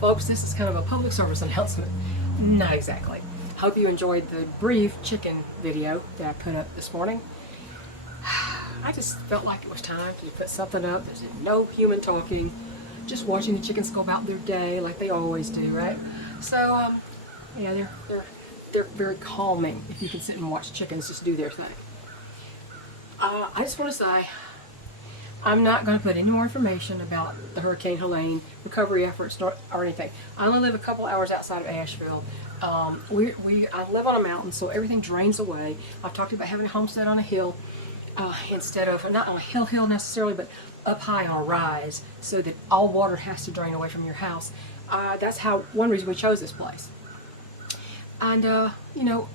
Folks, this is kind of a public service announcement. Not exactly. Hope you enjoyed the brief chicken video that I put up this morning. I just felt like it was time to put something up. There's no human talking, just watching the chickens go about their day like they always do, right? So, yeah, they're very calming if you can sit and watch chickens just do their thing. I just want to say, I'm not going to put any more information about the Hurricane Helene recovery efforts or anything. I only live a couple hours outside of Asheville. I live on a mountain, so everything drains away. I've talked about having a homestead on a hill instead of, not on a hill necessarily, but up high on a rise, so that all water has to drain away from your house. That's one reason we chose this place. And you know,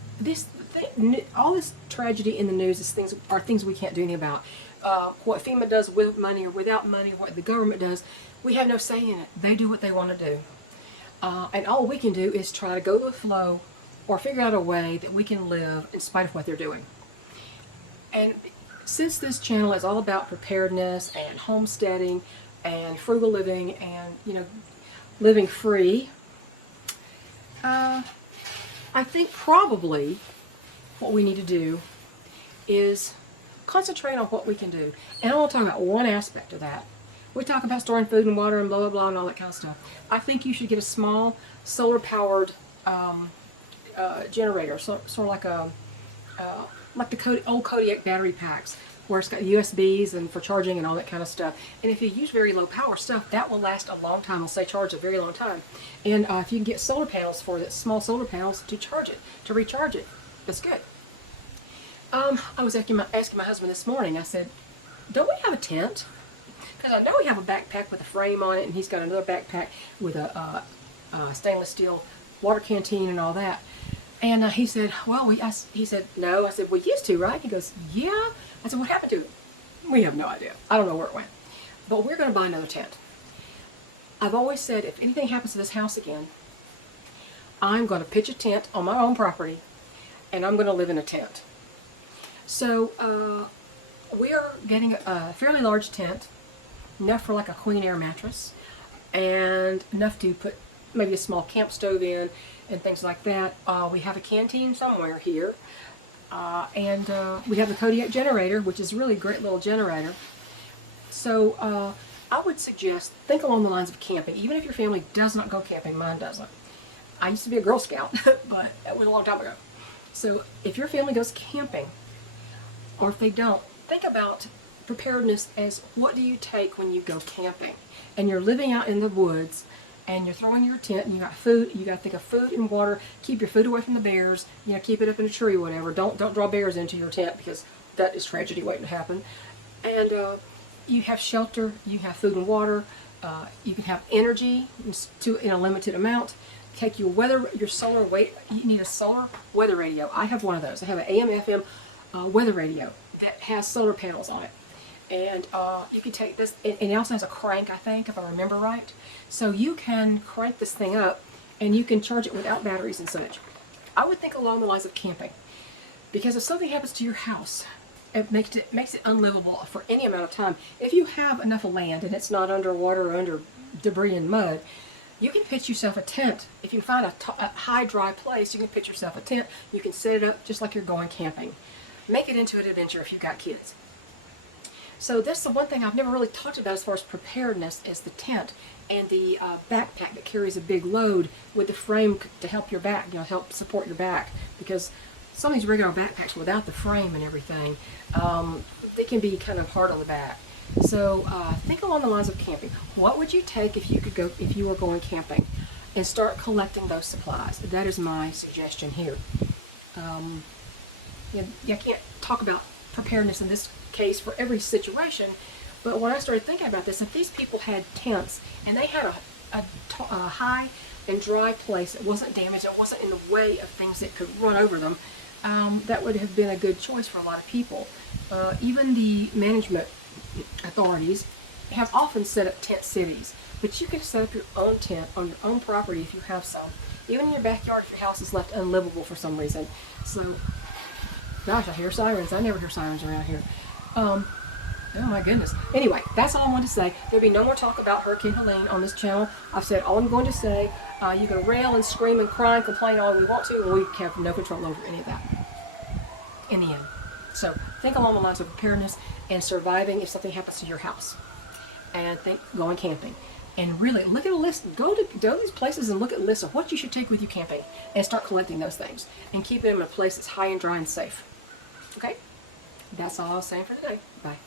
all this tragedy in the news are things we can't do anything about. What FEMA does with money or without money, what the government does, we have no say in it. They do what they want to do. And all we can do is try to go with the flow or figure out a way that we can live in spite of what they're doing. And since this channel is all about preparedness and homesteading and frugal living and, you know, living free, I think probably what we need to do is concentrate on what we can do. And I want to talk about one aspect of that. We talk about storing food and water and blah, blah, blah, and all that kind of stuff. I think you should get a small solar-powered generator, sort of like the old Kodiak battery packs, where it's got USBs and for charging and all that kind of stuff. And if you use very low power stuff, that will last a long time. It'll stay charged a very long time. And if you can get solar panels for it, small solar panels to charge it, to recharge it, that's good. I was asking my husband this morning, I said, don't we have a tent? Because I know we have a backpack with a frame on it, and he's got another backpack with a stainless steel water canteen and all that. And he said, well, he said, no. I said, we used to, right? He goes, yeah. I said, what happened to it? We have no idea. I don't know where it went. But we're going to buy another tent. I've always said, if anything happens to this house again, I'm going to pitch a tent on my own property, and I'm going to live in a tent. So we are getting a fairly large tent, enough for like a queen air mattress, and enough to put maybe a small camp stove in and things like that. We have a canteen somewhere here, and we have the Kodiak generator, which is a really great little generator. So I would suggest, think along the lines of camping. Even if your family does not go camping, mine doesn't. I used to be a Girl Scout, but that was a long time ago. So if your family goes camping, or if they don't, think about preparedness as what do you take when you go camping and you're living out in the woods and you're throwing your tent and you got food. You got to think of food and water. Keep your food away from the bears. You know, keep it up in a tree, whatever. Don't draw bears into your tent, because that is tragedy waiting to happen. And you have shelter. You have food and water. You can have energy in a limited amount. Take your solar weight. You need a solar weather radio. I have one of those. I have an AM/FM weather radio that has solar panels on it. And you can take this, and it also has a crank, I think, if I remember right. So you can crank this thing up, and you can charge it without batteries and such. I would think along the lines of camping, because if something happens to your house, it makes it unlivable for any amount of time. If you have enough land and it's not underwater or under debris and mud, you can pitch yourself a tent. If you find a high, dry place, you can pitch yourself a tent. You can set it up just like you're going camping. Make it into an adventure if you've got kids. So that's the one thing I've never really talked about as far as preparedness, is the tent and the backpack that carries a big load with the frame to help your back, you know, help support your back. Because some of these regular backpacks without the frame and everything, they can be kind of hard on the back. So think along the lines of camping. What would you take if you were going camping, and start collecting those supplies? That is my suggestion here. You can't talk about preparedness in this case for every situation, but when I started thinking about this, if these people had tents and they had a high and dry place that wasn't damaged, it wasn't in the way of things that could run over them, that would have been a good choice for a lot of people. Even the management authorities have often set up tent cities, but you can set up your own tent on your own property if you have some. Even in your backyard if your house is left unlivable for some reason. So, gosh, I hear sirens. I never hear sirens around here. Oh my goodness. Anyway, that's all I wanted to say. There'll be no more talk about Hurricane Helene on this channel. I've said all I'm going to say. You can rail and scream and cry and complain all we want to, and we have no control over any of that in the end. So think along the lines of preparedness and surviving if something happens to your house. And think going camping. And really look at a list. Go to these places and look at lists of what you should take with you camping and start collecting those things and keep them in a place that's high and dry and safe. Okay? That's all I was saying for today. Bye.